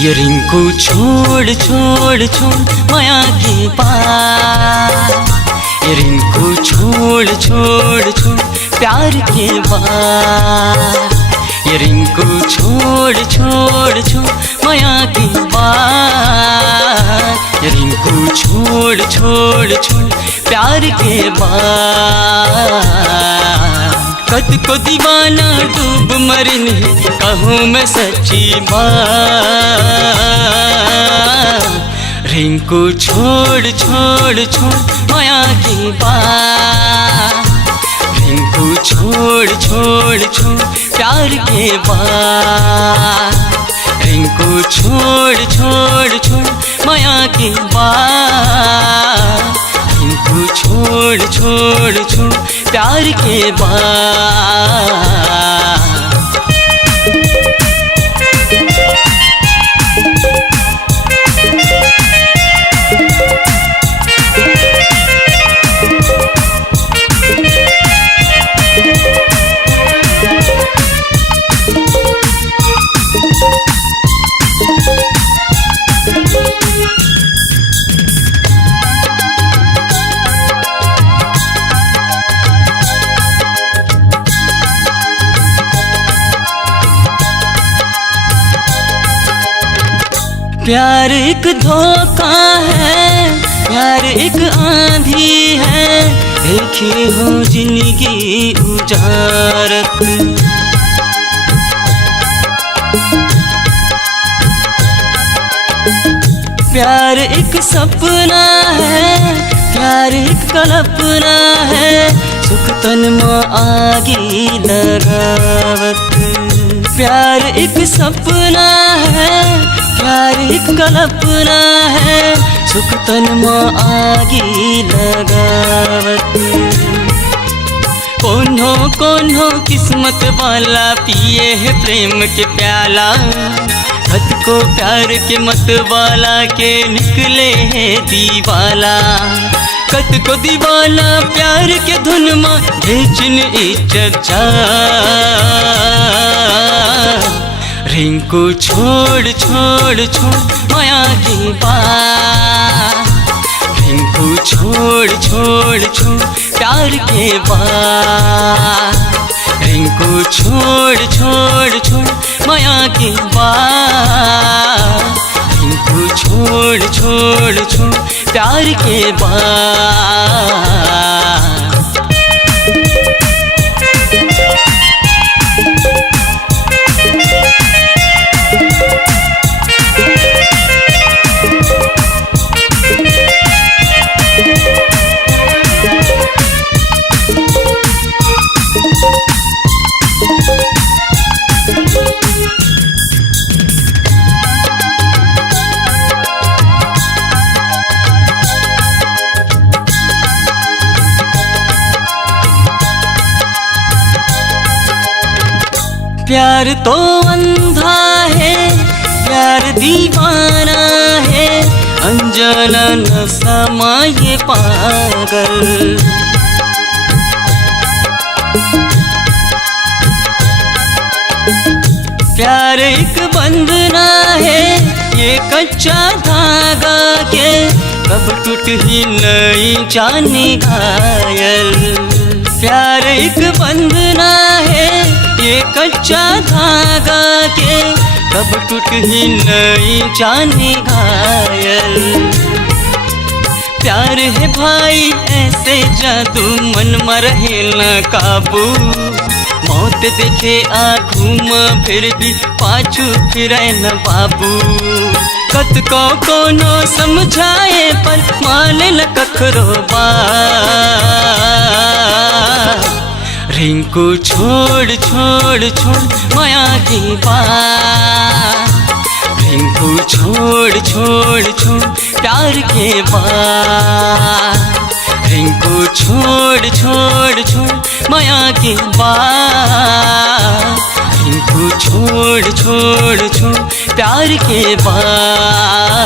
ये रिंकू छोड़ छोड़ छोड़ माया के पार, ये रिंकू छोड़ छोड़ छोड़ प्यार के पार, ये रिंकू छोड़ छोड़ छोड़ माया के पार, ये रिंकू छोड़ छोड़ छोड़ प्यार के पार। कद को दीवाना डूब मरन कहूँ मैं सच्ची बात, रिंकू छोड़ छोड़ छोड़ माया की बात, रिंकू छोड़ छोड़ छोड़ प्यार के बात, रिंकू छोड़ छोड़ छोड़ माया की बात, रिंकू छोड़ छोड़ छोड़ प्यार के बाद। प्यार एक धोखा है, प्यार एक आंधी है, देखी हो जिंदगी उजारत। प्यार एक सपना है, प्यार एक कल्पना है, सुख तन में आगी लगावत। प्यार एक सपना है, प्यार एक कल्पना है, सुख तन में आगी लगावत। कोन्हो कोन्हो किस्मत वाला पिए है प्रेम के प्याला, हद को प्यार के मत वाला के निकले है दीवाला। कद को दीवाना प्यार के धुन में बेचन इज्जत जा, रिंकू छोड़ छोड़ छोड़ माया की बात, रिंकू छोड़ छोड़ छोड़ प्यार के बात, रिंकू छोड़ छोड़ छोड़ माया की बात, रिंकू छोड़ छोड़ छोड़ प्यार के बात। प्यार तो अंधा है, प्यार दीवाना है, अनजाना न समाये पागल। प्यार एक बंधना है, ये कच्चा धागा के कब टूट ही नहीं जाने घायल। प्यार एक बंधना है, ये कच्चा धागा के कब टूट ही नहीं जाने घायल। प्यार है भाई ऐसे जादू मन में रहे न काबू, मौत देखे आँखों में फिर भी पाछू फिरे न बाबू। कत को कोनो समझाए पर माने न कखरो बात, रिंकू छोड़ छोड़ छोड़ माया की बात, रिंकू छोड़ छोड़ छोड़ प्यार के बात, रिंकू छोड़ छोड़ छोड़ माया की बात, रिंकू छोड़ छोड़ छोड़ प्यार के बात।